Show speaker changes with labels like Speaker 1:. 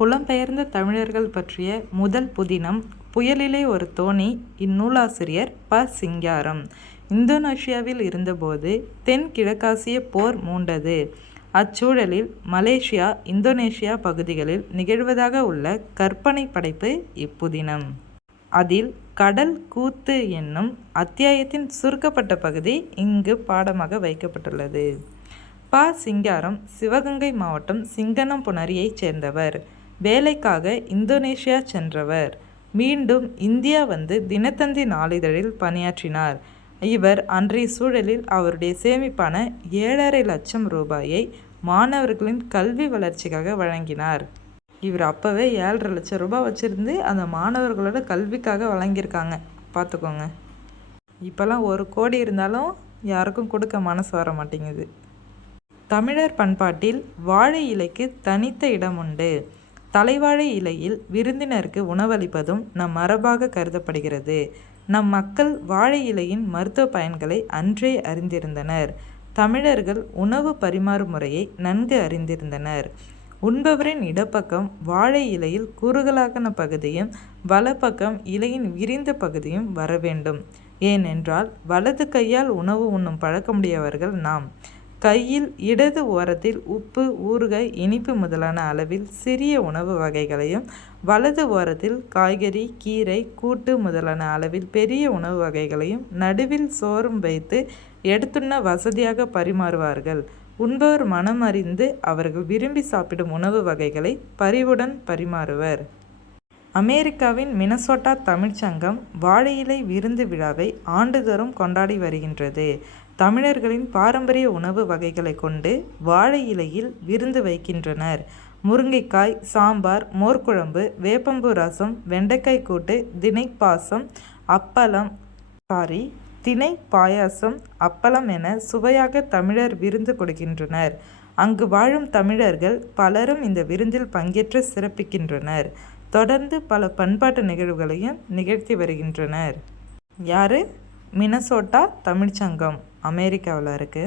Speaker 1: புலம்பெயர்ந்த தமிழர்கள் பற்றிய முதல் புதினம் புயலிலே ஒரு தோணி இந்நூலாசிரியர் ப. சிங்காரம். இந்தோனேசியாவில் இருந்தபோது தென் கிழக்காசிய போர் மூண்டது. அச்சூழலில் மலேசியா இந்தோனேசியா பகுதிகளில் நிகழ்வதாக உள்ள கற்பனைப் படைப்பு இப்புதினம். அதில் கடல் கூத்து என்னும் அத்தியாயத்தின் சுருக்கப்பட்ட பகுதி இங்கு பாடமாக வைக்கப்பட்டுள்ளது. ப. சிங்காரம் சிவகங்கை மாவட்டம் சிங்கனம் புணரியைச் சேர்ந்தவர். வேலைக்காக இந்தோனேஷியா சென்றவர். மீண்டும் இந்தியா வந்து தினத்தந்தி நாளிதழில் பணியாற்றினார். இவர் அன்றைய சூழலில் அவருடைய சேமிப்பான ஏழரை லட்சம் ரூபாயை மாணவர்களின் கல்வி வளர்ச்சிக்காக வழங்கினார். இவர் அப்போவே ஏழரை லட்சம் ரூபாய் வச்சுருந்து அந்த மாணவர்களோட கல்விக்காக வழங்கியிருக்காங்க. பார்த்துக்கோங்க. இப்போல்லாம் ஒரு கோடி இருந்தாலும் யாருக்கும் கொடுக்க மனசு வர மாட்டேங்குது. தமிழர் பண்பாட்டில் வாழை இலைக்கு தனித்த இடம் உண்டு. தலைவாழை இலையில் விருந்தினருக்கு உணவளிப்பதும் நம் மரபாக கருதப்படுகிறது. நம் மக்கள் வாழை இலையின் மருத்துவ பயன்களை அன்றே அறிந்திருந்தனர். தமிழர்கள் உணவு பரிமாறும் முறையை நன்கு அறிந்திருந்தனர். உண்பவரின் இடப்பக்கம் வாழை இலையில் குறுகலாகன பகுதியும் வலப்பக்கம் இலையின் விரிந்த பகுதியும் வர வேண்டும். ஏனென்றால் வலது கையால் உணவு உண்ணும் பழக்கமுடையவர்கள் நாம். கையில் இடது ஓரத்தில் உப்பு ஊறுகாய் இனிப்பு முதலான அளவில் சிறிய உணவு வகைகளையும் வலது ஓரத்தில் காய்கறி கீரை கூட்டு முதலான அளவில் பெரிய உணவு வகைகளையும் நடுவில் சோறும் வைத்து எடுத்துண்ண வசதியாக பரிமாறுவார்கள். உண்பவர் மனம் அறிந்து அவர்கள் விரும்பி சாப்பிடும் உணவு வகைகளை பரிவுடன் பரிமாறுவர். அமெரிக்காவின் மினசோட்டா தமிழ்ச் சங்கம் வாழை இலை விருந்து விழாவை ஆண்டுதோறும் கொண்டாடி வருகின்றது. தமிழர்களின் பாரம்பரிய உணவு வகைகளைக் கொண்டு வாழை இலையில் விருந்து வைக்கின்றனர். முருங்கைக்காய் சாம்பார் மோர்குழம்பு வேப்பம்பூ ரசம் வெண்டைக்காய் கூட்டு தினைப்பாசம் அப்பளம் சாரி தினை பாயாசம் அப்பளம் என சுவையாக தமிழர் விருந்து கொடுக்கின்றனர். அங்கு வாழும் தமிழர்கள் பலரும் இந்த விருந்தில் பங்கேற்று சிறப்பிக்கின்றனர். தொடர்ந்து பல பண்பாட்டு நிகழ்வுகளையும் நிகழ்த்தி வருகின்றனர். யாரு? மினசோட்டா தமிழ்ச்சங்கம் அமெரிக்காவில் இருக்கு.